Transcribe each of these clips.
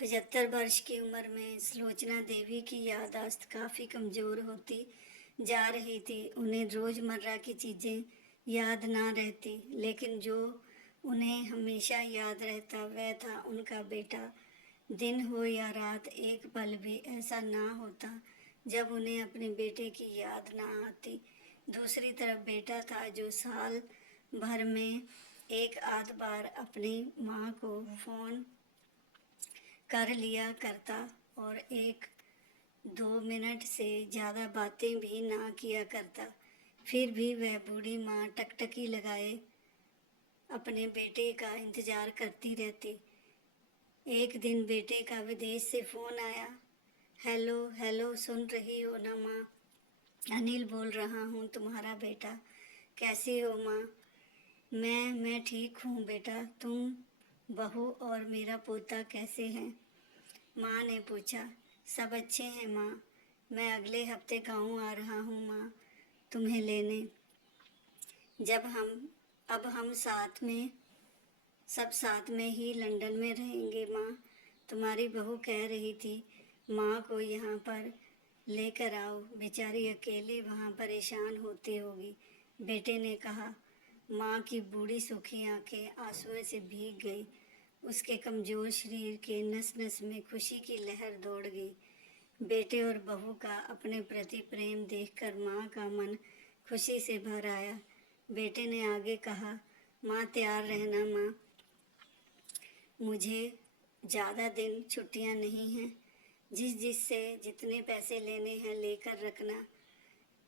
75 वर्ष की उम्र में सुलोचना देवी की याददाश्त काफ़ी कमज़ोर होती जा रही थी। उन्हें रोज़मर्रा की चीज़ें याद ना रहती, लेकिन जो उन्हें हमेशा याद रहता वह था उनका बेटा। दिन हो या रात, एक पल भी ऐसा ना होता जब उन्हें अपने बेटे की याद ना आती। दूसरी तरफ बेटा था जो साल भर में एक आध बार अपनी माँ को फ़ोन कर लिया करता और 1-2 मिनट से ज़्यादा बातें भी ना किया करता। फिर भी वह बूढ़ी माँ टकटकी लगाए अपने बेटे का इंतज़ार करती रहती। एक दिन बेटे का विदेश से फ़ोन आया। हेलो हेलो, सुन रही हो ना माँ? अनिल बोल रहा हूँ, तुम्हारा बेटा। कैसी हो माँ? मैं ठीक हूँ बेटा। तुम, बहू और मेरा पोता कैसे हैं? माँ ने पूछा। सब अच्छे हैं माँ। मैं अगले हफ्ते गाँव आ रहा हूँ माँ, तुम्हें लेने। जब हम अब हम सब साथ में ही लंदन में रहेंगे माँ। तुम्हारी बहू कह रही थी माँ को यहाँ पर लेकर आओ, बेचारी अकेले वहाँ परेशान होती होगी। बेटे ने कहा। माँ की बूढ़ी सूखी आंखें आंसुओं से भीग गई। उसके कमज़ोर शरीर के नस नस में खुशी की लहर दौड़ गई। बेटे और बहू का अपने प्रति प्रेम देखकर माँ का मन खुशी से भर आया। बेटे ने आगे कहा, माँ तैयार रहना माँ, मुझे ज़्यादा दिन छुट्टियाँ नहीं हैं। जिससे जितने पैसे लेने हैं लेकर रखना।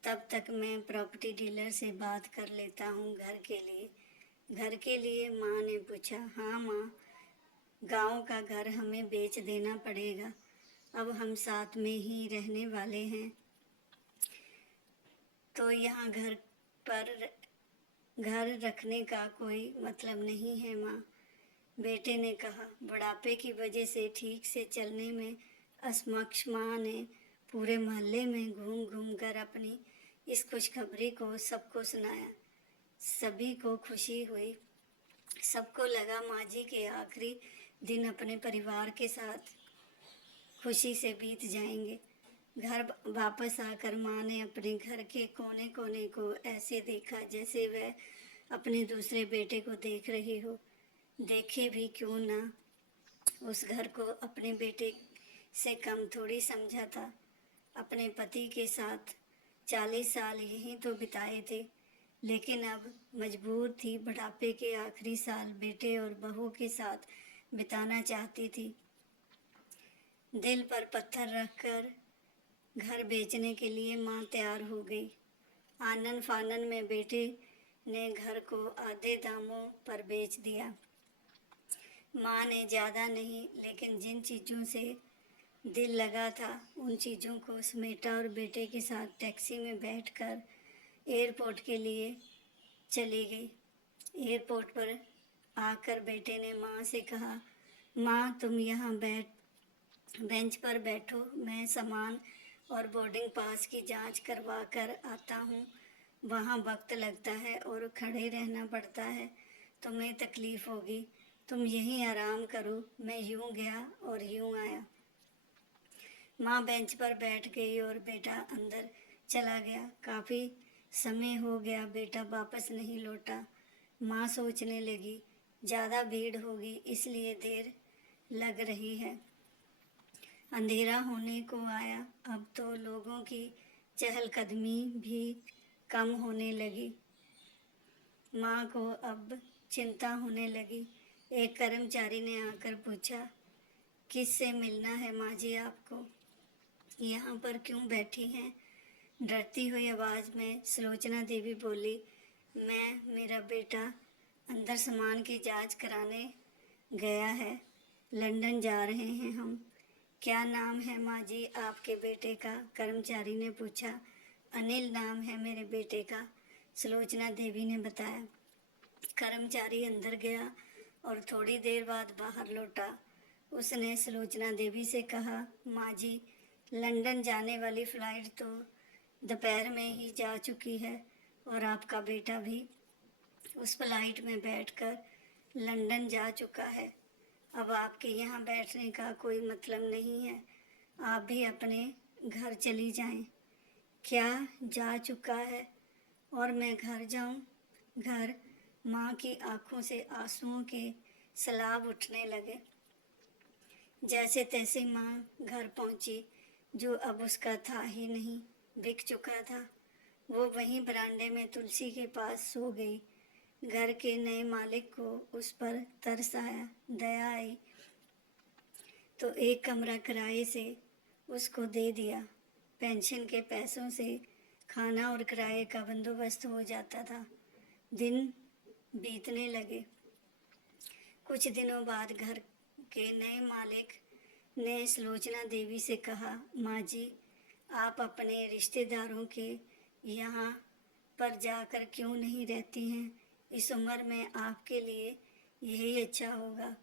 तब तक मैं प्रॉपर्टी डीलर से बात कर लेता हूँ घर के लिए। घर के लिए? माँ ने पूछा। हाँ माँ, गांव का घर हमें बेच देना पड़ेगा। अब हम साथ में ही रहने वाले हैं, तो यहाँ घर रखने का कोई मतलब नहीं है माँ। बेटे ने कहा। बुढ़ापे की वजह से ठीक से चलने में असमक्ष माँ ने पूरे मोहल्ले में घूम घूम कर अपनी इस खुशखबरी को सबको सुनाया। सभी को खुशी हुई। सबको लगा माँ जी के आखिरी दिन अपने परिवार के साथ खुशी से बीत जाएंगे। घर वापस आकर माँ ने अपने घर के कोने कोने को ऐसे देखा जैसे वह अपने दूसरे बेटे को देख रही हो। देखे भी क्यों ना, उस घर को अपने बेटे से कम थोड़ी समझा था। अपने पति के साथ 40 साल यहीं तो बिताए थे, लेकिन अब मजबूर थी बुढ़ापे के आखिरी साल बेटे और बहू के साथ बिताना चाहती थी। दिल पर पत्थर रखकर घर बेचने के लिए माँ तैयार हो गई। आनन फानन में बेटे ने घर को आधे दामों पर बेच दिया। माँ ने ज़्यादा नहीं, लेकिन जिन चीज़ों से दिल लगा था उन चीज़ों को समेटा और बेटे के साथ टैक्सी में बैठकर एयरपोर्ट के लिए चली गई। एयरपोर्ट पर आकर बेटे ने माँ से कहा, माँ तुम यहाँ बेंच पर बैठो, मैं सामान और बोर्डिंग पास की जांच करवा कर आता हूँ। वहाँ वक्त लगता है और खड़े रहना पड़ता है, तुम्हें तकलीफ़ होगी। तुम यहीं आराम करो। मैं यूँ गया और यूँ आया। माँ बेंच पर बैठ गई और बेटा अंदर चला गया। काफ़ी समय हो गया बेटा वापस नहीं लौटा। माँ सोचने लगी, ज़्यादा भीड़ होगी इसलिए देर लग रही है। अंधेरा होने को आया। अब तो लोगों की चहलकदमी भी कम होने लगी। माँ को अब चिंता होने लगी। एक कर्मचारी ने आकर पूछा, किससे मिलना है माँ जी आपको? यहाँ पर क्यों बैठी हैं? डरती हुई आवाज़ में सुलोचना देवी बोली, मेरा बेटा अंदर सामान की जांच कराने गया है। लंदन जा रहे हैं हम। क्या नाम है माँ जी आपके बेटे का? कर्मचारी ने पूछा। अनिल नाम है मेरे बेटे का, सुलोचना देवी ने बताया। कर्मचारी अंदर गया और थोड़ी देर बाद बाहर लौटा। उसने सुलोचना देवी से कहा, माँ जी लंदन जाने वाली फ़्लाइट तो दोपहर में ही जा चुकी है और आपका बेटा भी उस फ्लाइट में बैठकर लंदन जा चुका है। अब आपके यहाँ बैठने का कोई मतलब नहीं है, आप भी अपने घर चली जाएं। क्या जा चुका है और मैं घर जाऊं? घर। माँ की आंखों से आंसुओं के सैलाब उठने लगे। जैसे तैसे माँ घर पहुंची, जो अब उसका था ही नहीं, बिक चुका था। वो वहीं बरामदे में तुलसी के पास सो गई। घर के नए मालिक को उस पर तरस आया, दया आई, तो एक कमरा किराए से उसको दे दिया। पेंशन के पैसों से खाना और किराए का बंदोबस्त हो जाता था। दिन बीतने लगे। कुछ दिनों बाद घर के नए मालिक ने सुलोचना देवी से कहा, माँ जी, आप अपने रिश्तेदारों के यहाँ पर जाकर क्यों नहीं रहती हैं? इस उम्र में आपके लिए यही अच्छा होगा।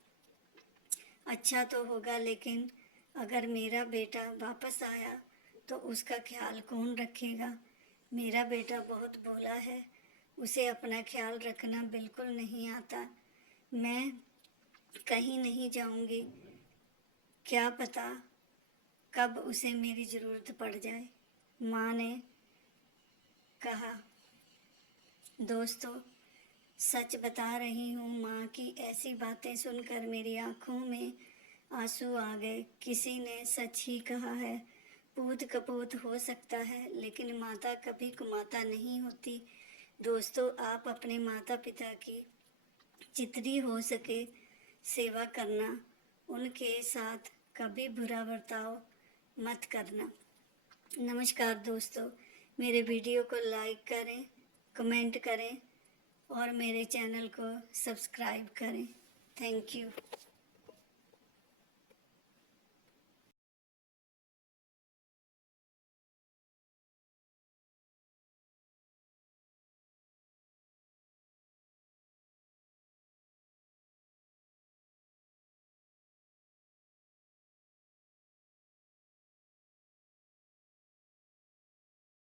अच्छा तो होगा, लेकिन अगर मेरा बेटा वापस आया तो उसका ख्याल कौन रखेगा? मेरा बेटा बहुत भोला है, उसे अपना ख्याल रखना बिल्कुल नहीं आता। मैं कहीं नहीं जाऊंगी, क्या पता कब उसे मेरी ज़रूरत पड़ जाए। माँ ने कहा। दोस्तों, सच बता रही हूँ, माँ की ऐसी बातें सुनकर मेरी आँखों में आंसू आ गए। किसी ने सच ही कहा है, पूत कपूत हो सकता है, लेकिन माता कभी कुमाता नहीं होती। दोस्तों, आप अपने माता पिता की जितनी हो सके सेवा करना, उनके साथ कभी बुरा बर्ताव मत करना। नमस्कार दोस्तों, मेरे वीडियो को लाइक करें, कमेंट करें और मेरे चैनल को सब्सक्राइब करें। Thank you.